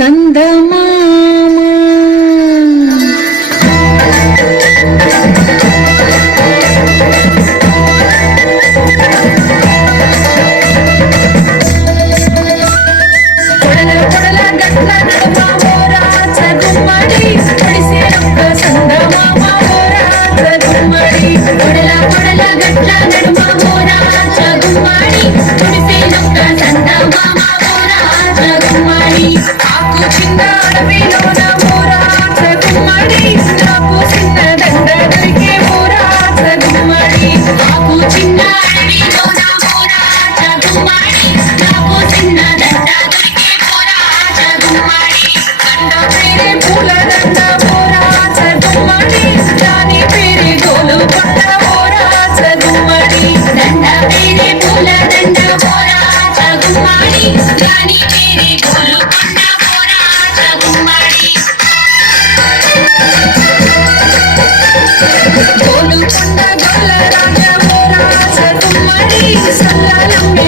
సందమామ పొడల పొడల గట్ల నడుమ ఓరాచ గుమ్మడి పొడిసే ఒక్క సందమామ ఓరాచ గుమ్మడి పొడల పొడల గట్ల నడుమ ఓరాచ గుమ్మడి పొడిసే ఒక్క సందమామ ఓరాచ గుమ్మడి ఆకు చిన్న అడవిలోన ఓరాచ గుమ్మడి నాకు చిన్న దండ దొరికే ఓరాచ గుమ్మడి ఆకు చిన్న అడవిలోన ఓరాచ గుమ్మడి నాకు చిన్న దండ దొరికే ఓరాచ గుమ్మడి దండ పేరే పూల దండ ఓరాచ గుమ్మడి దాని పేరే గోలుకొండ ఓరాచ గుమ్మడి దండ పేరే పూల దండ ఓరాచ గుమ్మడి దాని పేరే గోలుకొండ ఓరాచ గుమ్మడి గోలుకొండ గొల్ల రాజ ఓరాచ గుమ్మడి సల్లలమ్మే